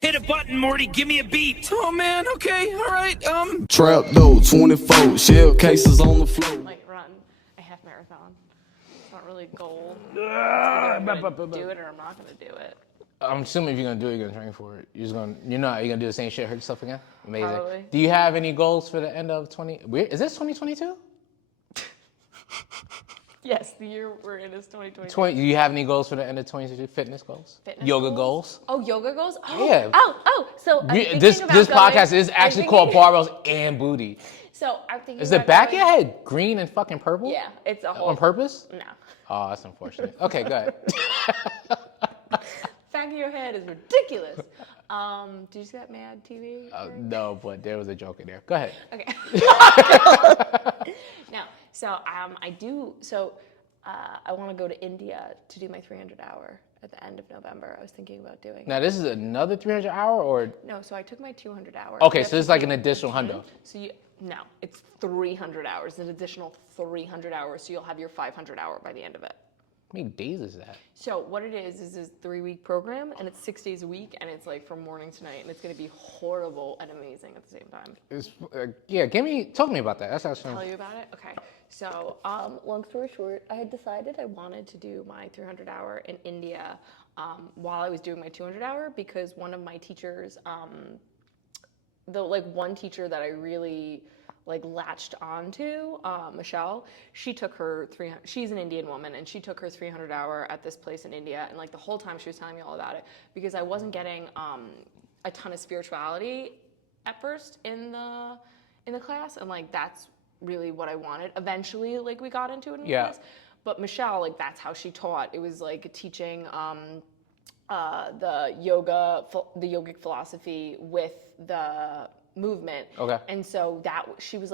Hit a button, Morty. Give me a beat. Oh man, okay, all right. Trap though, 24 shell cases on the floor. Like run a half marathon. It's not really a goal. It's either I'm gonna do it or I'm not gonna do it. I'm assuming if you're gonna do it, you're gonna train for it. You're gonna do the same shit, hurt yourself again? Amazing. Probably. Do you have any goals for the end of 20? Is this 2022? Yes, the year we're in is 2020. Do you have any goals for the end of 2022? Fitness goals? Yoga goals? Oh, yoga goals? Oh, Yeah. So I'm This thinking about podcast going- is actually called Barbells and Booty. So I'm thinking Is the about back of going- your head green and fucking purple? Yeah, it's a whole... On purpose? No. Oh, that's unfortunate. Okay, go ahead. Back of your head is ridiculous. Did you see that Mad TV? No, but there was a joke in there. Go ahead. Okay. No, so I want to go to India to do my 300 hour at the end of November. I was thinking about doing Now, this is another 300 hour or? No, so I took my 200 hour. Okay, so it's like an additional hundo. No, it's 300 hours, an additional 300 hours, so you'll have your 500 hour by the end of it. How many days is that? So what it is a 3-week program, and it's 6 days a week, and it's like from morning to night, and it's going to be horrible and amazing at the same time. Talk to me about that. That's actually. Tell you about it? Okay. So, long story short, I had decided I wanted to do my 300 hour in India while I was doing my 200 hour because one of my teachers, one teacher that I really latched onto, Michelle, she took her 300, she's an Indian woman, and she took her 300 hour at this place in India, and the whole time she was telling me all about it because I wasn't getting a ton of spirituality at first in the class, and that's really what I wanted. Eventually, we got into it in class, but Michelle, that's how she taught. It was teaching the yogic philosophy with the movement. Okay. And so she was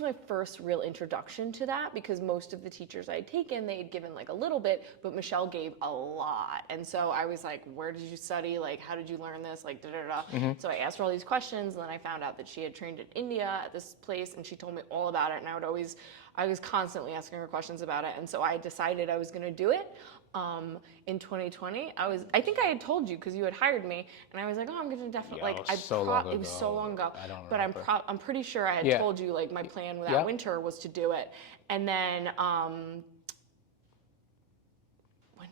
my first real introduction to that because most of the teachers I had taken, they had given a little bit, but Michelle gave a lot. And so I was like, where did you study? How did you learn this? So I asked her all these questions, and then I found out that she had trained in India at this place, and she told me all about it. And I was constantly asking her questions about it. And so I decided I was going to do it. In 2020, I think I had told you because you had hired me, and I was like, oh, I'm gonna definitely it was so long ago. I don't remember. But I'm pretty sure I had told you my plan with that winter was to do it, and then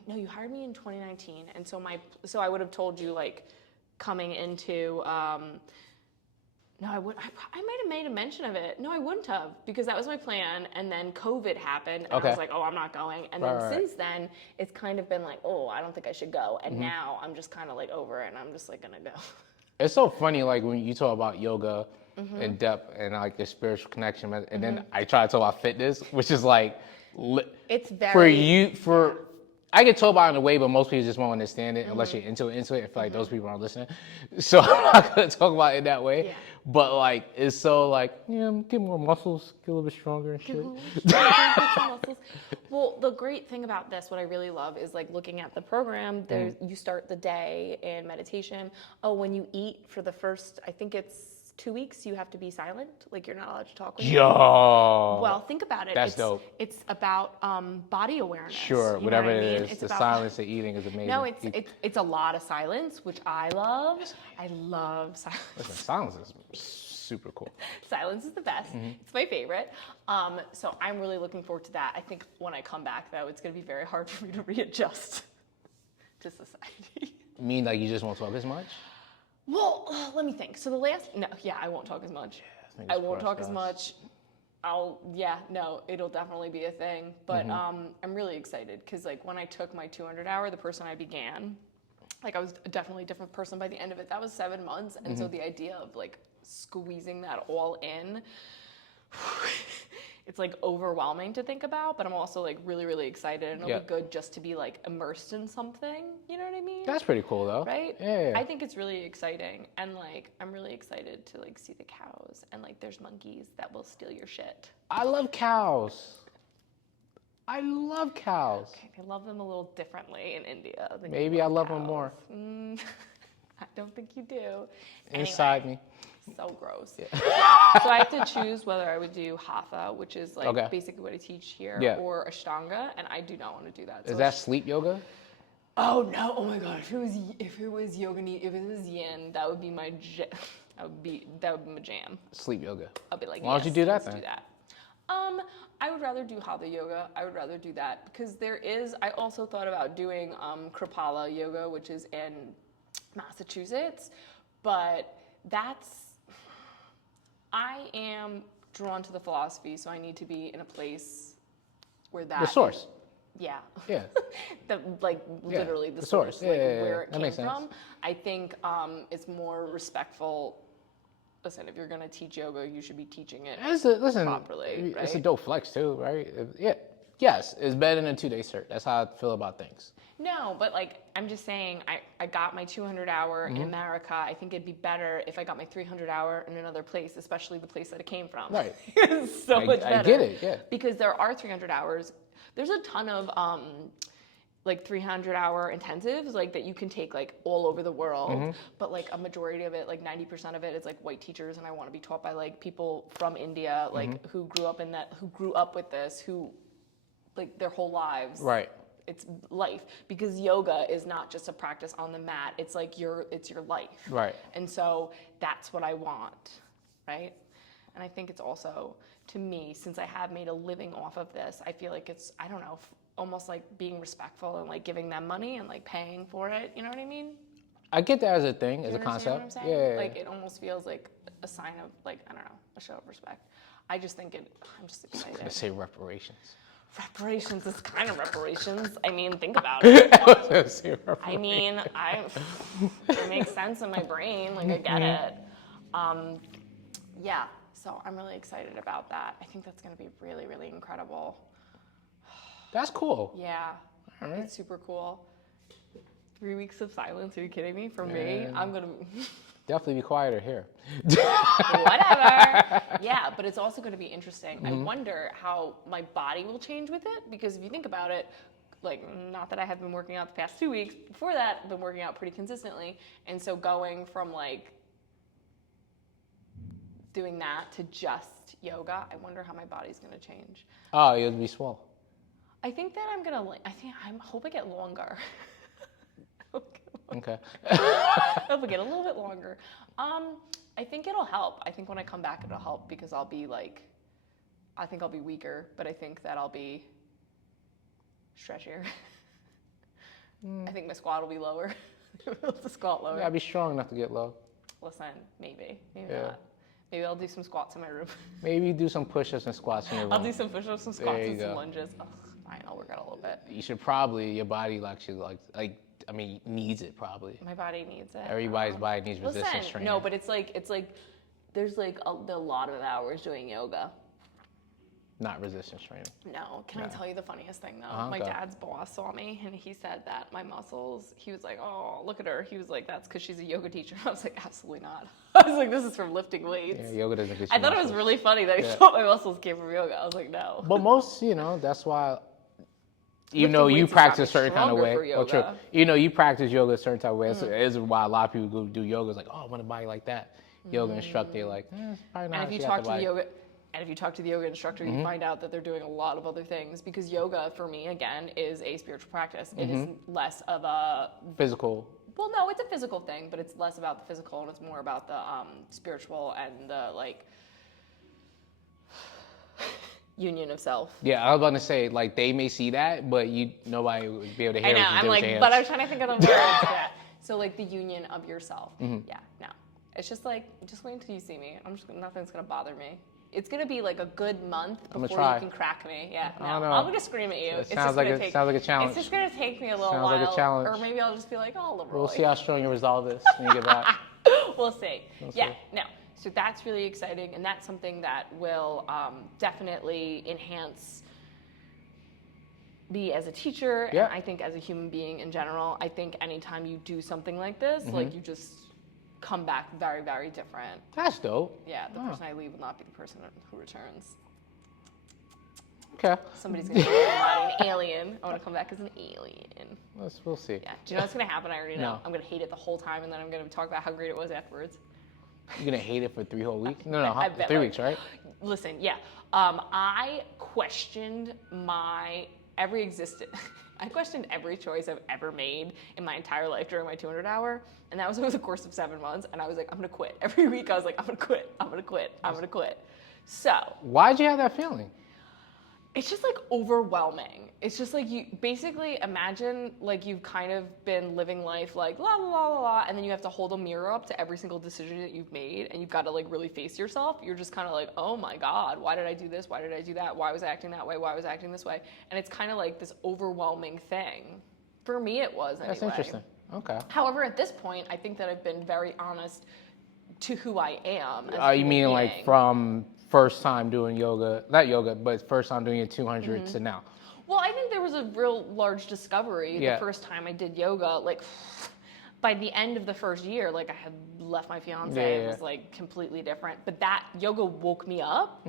no, you hired me in 2019, and so I would have told you coming into. No, I might have made a mention of it. No, I wouldn't have because that was my plan. And then COVID happened, and I was like, "Oh, I'm not going." And then since then, it's kind of been "Oh, I don't think I should go." And now I'm just kind of over it, and I'm just gonna go. It's so funny, when you talk about yoga in depth and the spiritual connection, and then I try to talk about fitness, which is it's very I get told about it in a way, but most people just won't understand it unless you're into it. I feel like those people aren't listening. So I'm not going to talk about it that way. Yeah. But it's so get more muscles, get a little bit stronger and shit. Well, the great thing about this, what I really love is looking at the program, you start the day in meditation. Oh, when you eat for the first, I think it's 2 weeks, you have to be silent. You're not allowed to talk with Yo. Well, think about it. That's dope. It's about body awareness. Sure, you whatever know what it I mean? is. It's the about silence of eating is amazing. No, it's a lot of silence, which I love. I love silence. Listen, silence is super cool. Silence is the best. It's my favorite. So I'm really looking forward to that. I think when I come back, though, it's going to be very hard for me to readjust to society. You mean you just won't talk as much? Well, let me think. So I won't talk as much. I won't talk as much. It'll definitely be a thing. But I'm really excited because when I took my 200 hour, the person I began, I was definitely a different person by the end of it. That was 7 months. And so the idea of squeezing that all in, it's overwhelming to think about, but I'm also really, really excited, and it'll be good just to be immersed in something. You know what I mean? That's pretty cool though. Right? Yeah. I think it's really exciting, and I'm really excited to see the cows, and there's monkeys that will steal your shit. I love cows. I love cows. Okay, they love them a little differently in India. Than Maybe I love them more. I don't think you do. Inside me. So gross. Yeah. So I have to choose whether I would do hatha, which is basically what I teach here, or ashtanga, and I do not want to do that. Is that sleep yoga? Oh no! Oh my god! If it was yoga, if it was yin, that would be my that would be my jam. Sleep yoga. I'll be like, why don't you do that let's then? do that. I would rather do hatha yoga. I would rather do that because I also thought about doing Kripala yoga, which is in Massachusetts, but I am drawn to the philosophy, so I need to be in a place where that The source. Yeah. Yeah. Literally the source. like Yeah. where it That came makes sense. from. I think it's more respectful. Listen, if you're gonna teach yoga, you should be teaching it properly. Right? It's a dope flex too, right? Yeah. Yes, it's better than a 2-day cert. That's how I feel about things. No, but like I'm just saying, I got my 200 hour in America. I think it'd be better if I got my 300 hour in another place, especially the place that it came from. Right. It's so much better. I get it, yeah. Because there are 300 hours. There's a ton of like 300 hour intensives like that you can take like all over the world, but like a majority of it, like 90% of it is like white teachers, and I want to be taught by like people from India, like who grew up with this, who like their whole lives. Right. It's life, because yoga is not just a practice on the mat. It's like it's your life. Right. And so that's what I want, right? And I think it's also, to me, since I have made a living off of this, I feel like it's, I don't know, almost like being respectful and like giving them money and like paying for it. You know what I mean? I get that as a thing, as You a understand concept. what I'm saying? Yeah. Like it almost feels like a sign of like, I don't know, a show of respect. I just think I'm just excited. I say reparations. Reparations is kind of reparations. I mean, think about it. I mean, it makes sense in my brain. Like I get it. Yeah. So I'm really excited about that. I think that's going to be really, really incredible. That's cool. Yeah. All right. It's super cool. 3 weeks of silence. Are you kidding me? For me, I'm going to... Definitely be quieter here. Whatever. Yeah, but it's also going to be interesting. I wonder how my body will change with it, because if you think about it, like, not that I have been working out the past 2 weeks. Before that, I've been working out pretty consistently. And so going from like doing that to just yoga, I wonder how my body's going to change. Oh, you'll be swole. I think that I hope I get longer. Okay. I hope I get a little bit longer. I think it'll help. I think when I come back, it'll help, because I think I'll be weaker, but I think that I'll be stretchier. I think my squat will be lower. The squat lower. You gotta be strong enough to get low. Listen, maybe not. Maybe I'll do some squats in my room. Maybe do some push-ups and squats in your room. I'll do some push-ups, some squats, There you and some go. lunges. Ugh, fine, I'll work out a little bit. You should probably, your body needs it probably. My body needs it. Everybody's body needs resistance training. No, but it's like there's like a lot of hours doing yoga. Not resistance training. No, can I tell you the funniest thing though? My go. dad's boss saw me and he said that my muscles, he was like, oh, look at her. He was like, that's because she's a yoga teacher. I was like, absolutely not. I was like, this is from lifting weights. Yeah, yoga doesn't get you I thought it was muscles. really funny that he thought my muscles came from yoga. I was like, no. But most, that's why, even Lifting though you weights is practice a probably certain kind of stronger way, for yoga. you practice yoga a certain type of way. It is why a lot of people go do yoga. It's like, oh, I want a body like that. Yoga instructor, you're like, it's probably not. And if you talk to the yoga instructor, you find out that they're doing a lot of other things, because yoga, for me, again, is a spiritual practice. It is less of a Physical. Well, no, it's a physical thing, but it's less about the physical and it's more about the spiritual and the like union of self. Yeah, I was about to say, like, they may see that, but nobody would be able to hear I know. what you I'm do with like, your hands. but I'm trying to think of the words. Yeah. So like the union of yourself. Yeah. No, it's just like, just wait until you see me. Nothing's gonna bother me. It's gonna be like a good month before try. you can crack me. Yeah. No, I know. I'm gonna scream at you. It sounds like a challenge. It's just gonna take me a little Sounds while, like a challenge. or maybe I'll just be like, oh, Leroy. We'll see how strong your resolve is when you get back. We'll see. No. So that's really exciting, and that's something that will definitely enhance me as a teacher, Yeah. and I think as a human being in general. I think anytime you do something like this, like you just come back very, very different. That's dope. Yeah, the person I leave will not be the person who returns. Okay. Somebody's gonna be an alien. I want to come back as an alien. We'll see. Yeah. Do you know what's gonna happen? I already know. No. I'm gonna hate it the whole time, and then I'm gonna talk about how great it was afterwards. You're gonna hate it for 3 whole weeks? No, I bet, 3 like, weeks, right? Listen, yeah. I questioned my I questioned every choice I've ever made in my entire life during my 200-hour, and that was over the course of 7 months. And I was like, I'm gonna quit. Every week I was like, I'm gonna quit. I'm gonna quit. I'm gonna quit. So Why'd you have that feeling? it's just like overwhelming. It's just like you basically imagine like you've kind of been living life like la la la la la, and then you have to hold a mirror up to every single decision that you've made, and you've got to like really face yourself. You're just kind of like, oh my God, why did I do this? Why did I do that? Why was I acting that way? Why was I acting this way? And it's kind of like this overwhelming thing. For me, it was anyway. That's interesting. Okay. However, at this point, I think that I've been very honest to who I am. As You mean like from first time doing yoga, not yoga, but first time doing it 200 to now? Well, I think there was a real large discovery the first time I did yoga. Like, by the end of the first year, like I had left my fiance. It was like completely different. But that yoga woke me up.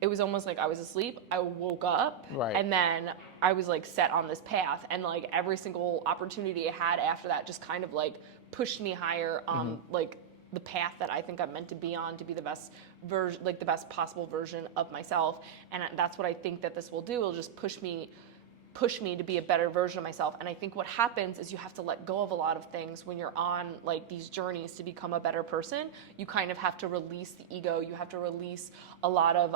It was almost like I was asleep. I woke up, and then I was like set on this path. And like every single opportunity I had after that just kind of like pushed me higher on like the path that I think I'm meant to be on to be the best version, like the best possible version of myself. And that's what I think that this will do. It'll just push me to be a better version of myself. And I think what happens is you have to let go of a lot of things when you're on like these journeys to become a better person. You kind of have to release the ego. You have to release a lot of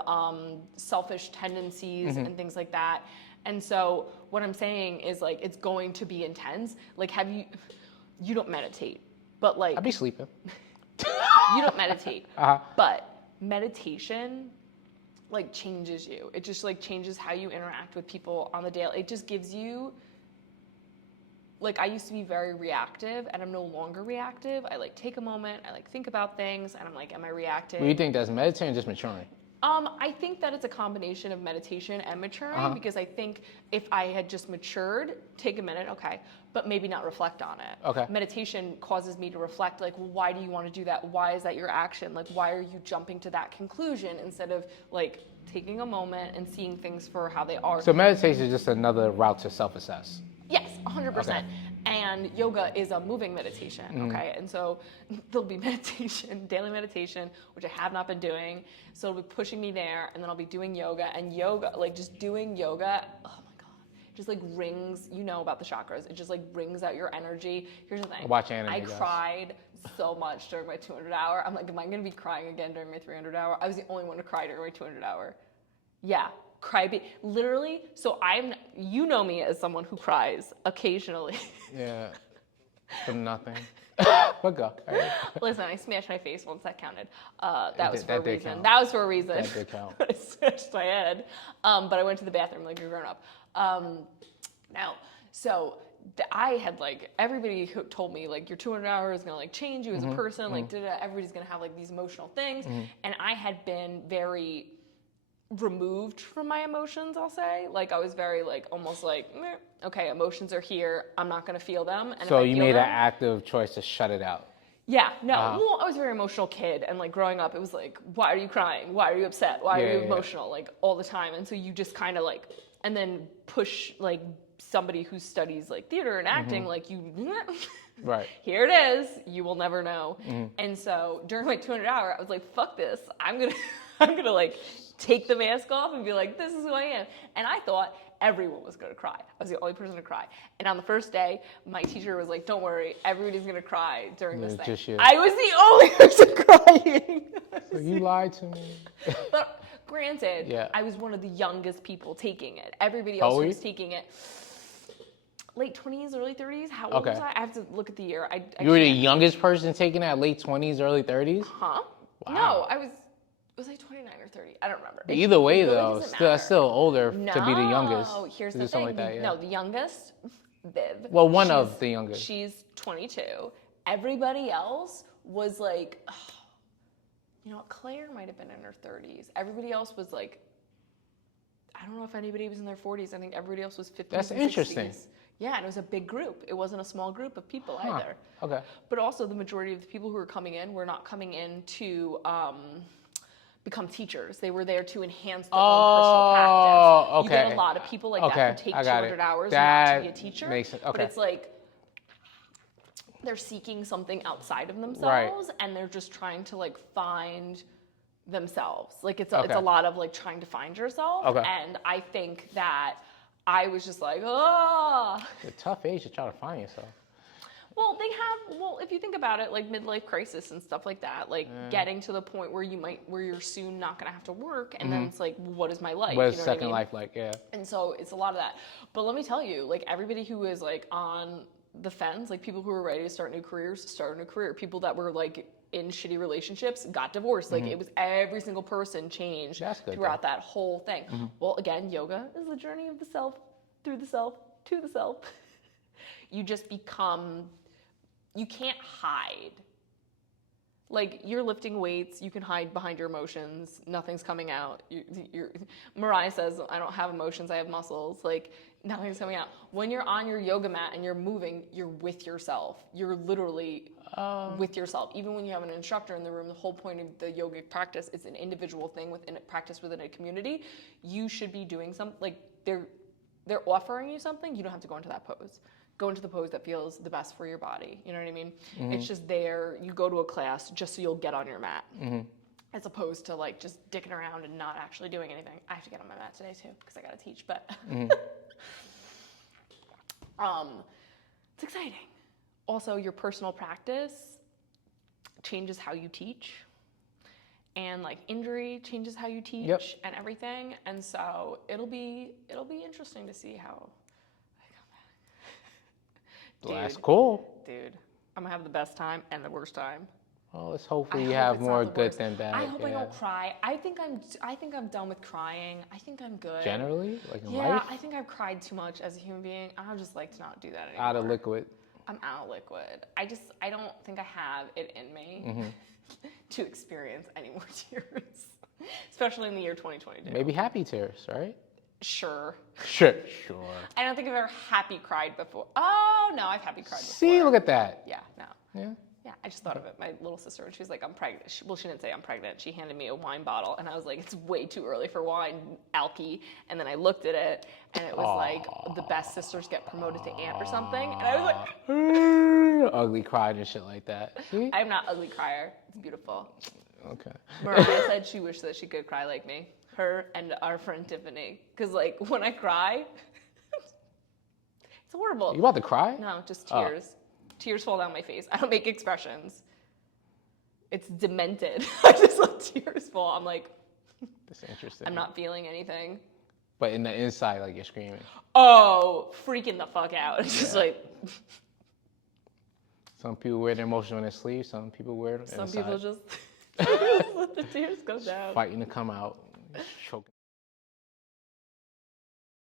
selfish tendencies and things like that. And so what I'm saying is like, it's going to be intense. Like you don't meditate, but like. I'd be sleeping. You don't meditate, but meditation like changes you. It just like changes how you interact with people on the daily. It just gives you, like I used to be very reactive and I'm no longer reactive. I like take a moment, I like think about things and I'm like, am I reactive? What do you think, that's meditating or just maturing? I think that it's a combination of meditation and maturing because I think if I had just matured, take a minute, okay, but maybe not reflect on it. Okay. Meditation causes me to reflect, like, well, why do you want to do that? Why is that your action? Like, why are you jumping to that conclusion instead of like taking a moment and seeing things for how they are? So meditation is just another route to self-assess. Yes, 100%. Okay. And yoga is a moving meditation, okay? And so there'll be meditation, daily meditation, which I have not been doing. So it'll be pushing me there, and then I'll be doing yoga. And yoga, like just doing yoga, oh my God, just like rings, you know about the chakras. It just like brings out your energy. Here's the thing. Watch anime, I guys. Cried so much during my 200-hour. I'm like, am I gonna be crying again during my 300-hour? I was the only one to cry during my 200-hour. Yeah. Literally, so you know me as someone who cries occasionally. Yeah, from nothing. But go. Right. Listen, I smashed my face once, that counted. That was for a reason. Count. That was for a reason. That did count. I smashed my head. But I went to the bathroom like a grown up. I had like, everybody who told me like your 200-hour is gonna like change you as a person, like everybody's gonna have like these emotional things. And I had been very removed from my emotions, I'll say. Like I was very like almost like, okay, emotions are here, I'm not gonna feel them. And so you made an active choice to shut it out. Yeah, no. Well, I was a very emotional kid, and like growing up, it was like, why are you crying? Why are you upset? Why are you emotional? Like all the time. And so you just kind of like, and then push like somebody who studies like theater and acting, like you, right? Here it is. You will never know. And so during my 200-hour, I was like, fuck this. I'm gonna like take the mask off and be like, this is who I am. And I thought everyone was gonna cry. I was the only person to cry. And on the first day, my teacher was like, don't worry, everybody's gonna cry during this thing. Just you. I was the only person crying. So you lied to me. But granted, I was one of the youngest people taking it. Everybody How else old was taking it. Late 20s, early 30s. How old was I? I have to look at the year. You were the youngest person taking it at late 20s, early 30s? Huh? Wow. No, was I 29 or 30? I don't remember. Either way, though, still older to be the youngest. No, here's to the do something thing. Like that, No, the youngest, Viv. Well, one of the youngest. She's 22. Everybody else was like, Claire might have been in her 30s. Everybody else was like, I don't know if anybody was in their 40s. I think everybody else was 50s. That's and interesting. 60s. Yeah, and it was a big group. It wasn't a small group of people either. Okay. But also, the majority of the people who were coming in were not coming in to become teachers. They were there to enhance their own personal practice. Okay. You get a lot of people like that who take 200 hours not to be a teacher. Makes sense. Okay. But it's like they're seeking something outside of themselves, and they're just trying to like find themselves. Like it's a lot of like trying to find yourself. Okay. And I think that I was just like, oh. It's a tough age to try to find yourself. Well, if you think about it, like midlife crisis and stuff like that, like getting to the point where you're soon not going to have to work. And then it's like, what is my life? What is you know second what I mean? life like? Yeah. And so it's a lot of that. But let me tell you, like everybody who is like on the fence, like people who are ready to start new careers, start a new career. People that were like in shitty relationships got divorced. Like it was every single person changed throughout that whole thing. Well, again, yoga is the journey of the self, through the self, to the self. You just become, you can't hide. Like you're lifting weights, you can hide behind your emotions. Nothing's coming out. Mariah says, I don't have emotions, I have muscles. Like nothing's coming out. When you're on your yoga mat and you're moving, you're with yourself. You're literally with yourself. Even when you have an instructor in the room, the whole point of the yogic practice is an individual thing within a practice within a community. You should be doing something, like they're offering you something, you don't have to go into that pose. Go into the pose that feels the best for your body. You know what I mean? It's just there. You go to a class just so you'll get on your mat, as opposed to like just dicking around and not actually doing anything. I have to get on my mat today too because I got to teach. But it's exciting. Also, your personal practice changes how you teach, and like injury changes how you teach and everything. And so it'll be interesting to see how. Well, that's cool. Dude, I'm gonna have the best time and the worst time. Well, let's hopefully you have more good than bad. I hope I don't cry. I think I'm done with crying. I think I'm good. Generally? Like in life? Yeah, I think I've cried too much as a human being. I would just like to not do that anymore. Out of liquid. I'm out of liquid. I don't think I have it in me to experience any more tears. Especially in the year 2022. Maybe happy tears, right? Sure. I don't think I've ever happy cried before. Oh, no, I've happy cried before. See, look at that. Yeah, no. Yeah, I just thought of it. My little sister, when she was like, I'm pregnant. She didn't say I'm pregnant. She handed me a wine bottle, and I was like, it's way too early for wine, alky. And then I looked at it, and it was like, the best sisters get promoted to aunt or something. And I was like, ugly cried and shit like that. See? I'm not ugly crier. It's beautiful. Okay. Mariah said she wished that she could cry like me. Her and our friend Tiffany. Because, like, when I cry, it's horrible. You about to cry? No, just tears. Tears fall down my face. I don't make expressions. It's demented. I just let tears fall. I'm like, that's interesting. I'm not feeling anything. But in the inside, like, you're screaming. Oh, freaking the fuck out. It's just like. Some people wear their emotions on their sleeve. Some people wear them inside. Some people just let the tears go down. Fighting to come out. Choking.